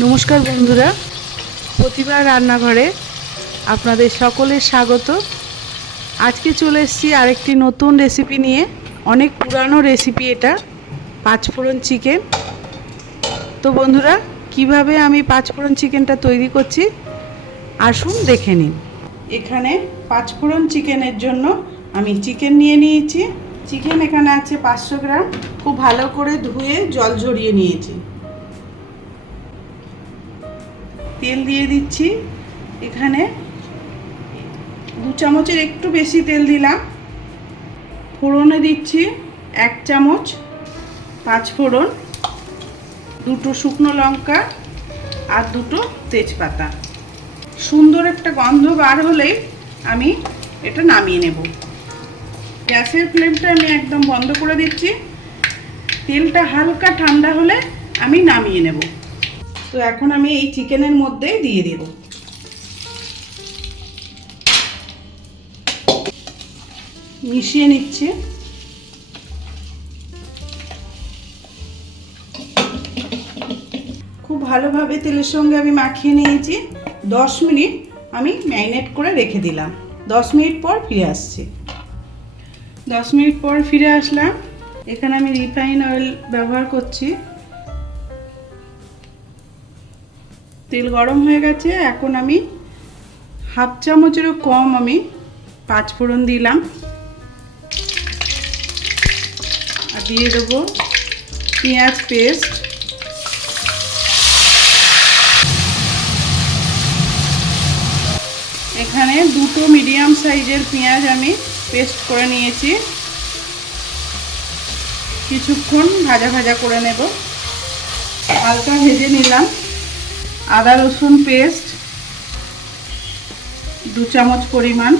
নমস্কার বন্ধুরা, প্রতিবার রান্নাঘরে আপনাদের সকলের স্বাগত। আজকে চলে এসেছি আরেকটি নতুন রেসিপি নিয়ে, অনেক পুরানো রেসিপি এটা, পাঁচফোড়ন চিকেন তো বন্ধুরা, কীভাবে আমি পাঁচফোড়ন চিকেনটা তৈরি করছি, আসুন দেখে নিন। এখানে পাঁচফোড়ন চিকেনের জন্য আমি চিকেন নিয়ে নিয়েছি। চিকেন এখানে আছে পাঁচশো গ্রাম। খুব ভালো করে ধুয়ে জল ঝরিয়ে নিয়েছি। তেল দিয়ে দিচ্ছি। এখানে দু চামচের একটু বেশি তেল দিলাম। ফোড়নে দিচ্ছি এক চামচ পাঁচ ফোড়ন, দুটো শুকনো লঙ্কা আর দুটো তেজপাতা। সুন্দর একটা গন্ধ বার হলেই আমি এটা নামিয়ে নেব। গ্যাসের ফ্লেমটা আমি একদম বন্ধ করে দিচ্ছি। তেলটা হালকা ঠান্ডা হলে আমি নামিয়ে নেব। তো এখন আমি এই চিকেনের মধ্যে দিয়ে দেব। মিশিয়ে নিচ্ছি। খুব ভালোভাবে তেলের সঙ্গে আমি মাখিয়ে নিয়েছি। দশ মিনিট আমি ম্যারিনেট করে রেখে দিলাম। দশ মিনিট পর ফিরে আসছি। দশ মিনিট পর ফিরে আসলাম। এখানে আমি রিফাইন অয়েল ব্যবহার করছি। তেল গরম হয়ে গেছে, এখন আমি হাফ চামচেরও কম আমি পাঁচ ফোড়ন দিলাম। আর দিয়ে দেবো পেঁয়াজ পেস্ট। এখানে দুটো মিডিয়াম সাইজের পেঁয়াজ আমি পেস্ট করে নিয়েছি। কিছুক্ষণ ভাজা ভাজা করে নেব। হালকা ভেজে নিলাম। আদা রসুন পেস্ট, দু চামচ পরিমাণ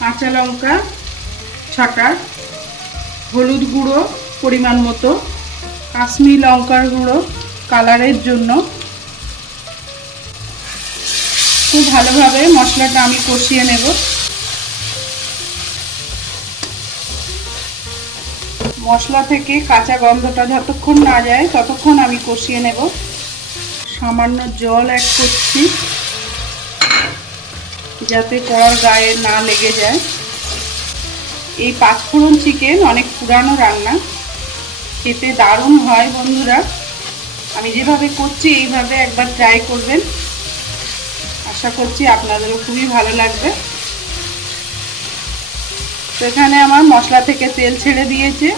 কাঁচা লঙ্কা ছটা, হলুদ গুঁড়ো পরিমাণ মতো, কাশ্মীর লঙ্কার গুঁড়ো কালারের জন্য। খুব ভালোভাবে মশলাটা আমি কষিয়ে নেব। মশলা থেকে কাঁচা গন্ধটা যতক্ষণ না যায় ততক্ষণ আমি কষিয়ে নেব। সামান্য জল অ্যাড করছি, যাতে কড়ার গায়ে না লেগে যায়। এই পাঁচফোড়ন চিকেন অনেক পুরানো রান্না, খেতে দারুণ হয় বন্ধুরা। আমি যেভাবে করছি, এইভাবে একবার ট্রাই করবেন। আশা করছি আপনাদেরও খুবই ভালো লাগবে। তো এখানে আমার মশলা থেকে তেল ছেড়ে দিয়েছে।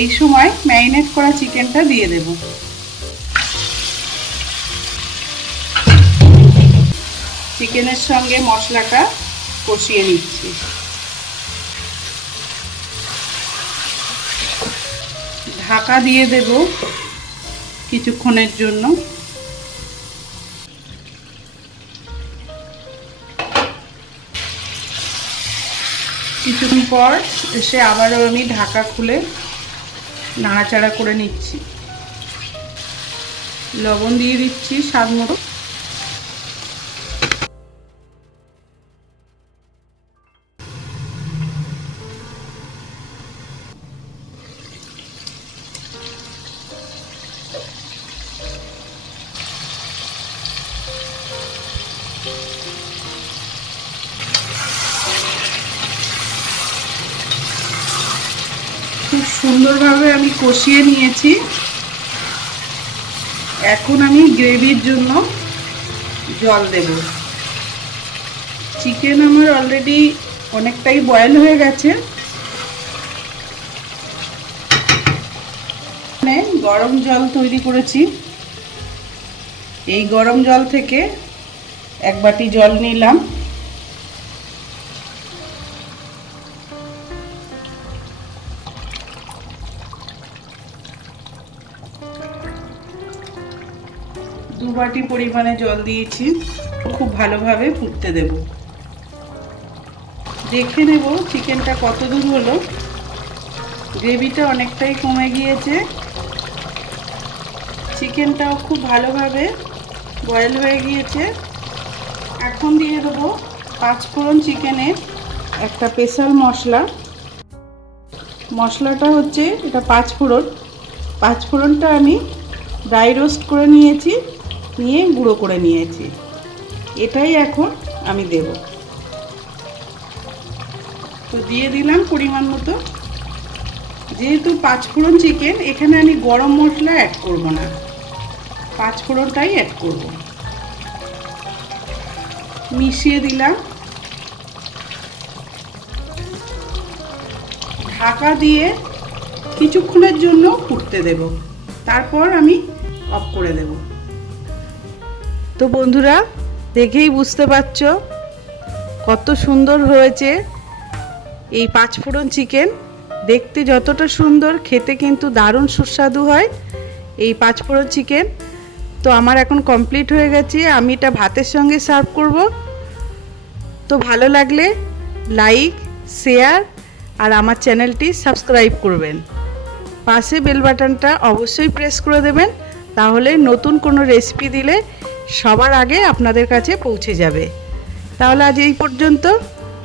এই সময় ম্যারিনেট করা চিকেনটা দিয়ে দেব। চিকেনের সঙ্গে মশলাটা কষিয়ে নিচ্ছি। ঢাকা দিয়ে দেব কিছুক্ষণের জন্য। কিছুক্ষণ পর এসে আবারও আমি ঢাকা খুলে নাড়াচাড়া করে নিচ্ছি। লবণ দিয়ে দিচ্ছি স্বাদ মতো। সুন্দরভাবে আমি কষিয়ে নিয়েছি। এখন আমি গ্রেভির জন্য জল দেব। চিকেন আমার অলরেডি অনেকটাই বয়েল হয়ে গেছে। গরম জল তৈরি করেছি। এই গরম জল থেকে এক বাটি জল নিলাম। দু বাটি পরিমাণে জল দিয়েছি, খুব ভালোভাবে ফুটতে দেব। দেখে নেব চিকেনটা কত দূর হলো। গ্রেভিটা অনেকটাই কমে গিয়েছে। চিকেনটাও খুব ভালোভাবে বয়েল হয়ে গিয়েছে। এখন দিয়ে দেবো পাঁচফোড়ন চিকেনের একটা স্পেশাল মশলা। মশলাটা হচ্ছে এটা পাঁচফোড়ন। পাঁচফোড়নটা আমি ড্রাই রোস্ট করে নিয়েছি। নিয়ে গুঁড়ো করে নিয়েছি। এটাই এখন আমি দেব। তো দিয়ে দিলাম পরিমাণ মতো। যেহেতু পাঁচফোড়ন চিকেন, এখানে আমি গরম মশলা অ্যাড করব না। পাঁচফোড়নটাই অ্যাড করব। মিশিয়ে দিলাম। ঢাকা দিয়ে কিছুক্ষণের জন্য ফুটতে দেব। তারপর আমি অফ করে দেব। তো বন্ধুরা, দেখেই বুঝতে পারছ কত সুন্দর হয়েছে এই পাঁচফোড়ন চিকেন। দেখতে যতটা সুন্দর, খেতে কিন্তু দারুণ সুস্বাদু হয় এই পাঁচফোড়ন চিকেন। তো আমার এখন কমপ্লিট হয়ে গেছে, আমি এটা ভাতের সঙ্গে সার্ভ করব। তো ভালো লাগলে লাইক শেয়ার আর আমার চ্যানেলটি সাবস্ক্রাইব করবেন। পাশে বেল বাটনটা অবশ্যই প্রেস করে দেবেন। তাহলে নতুন কোনো রেসিপি দিলে সবার আগে আপনাদের কাছে পৌঁছে যাবে। তাহলে আজ এই পর্যন্ত।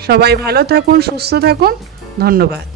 সবাই ভালো থাকুন, সুস্থ থাকুন। ধন্যবাদ।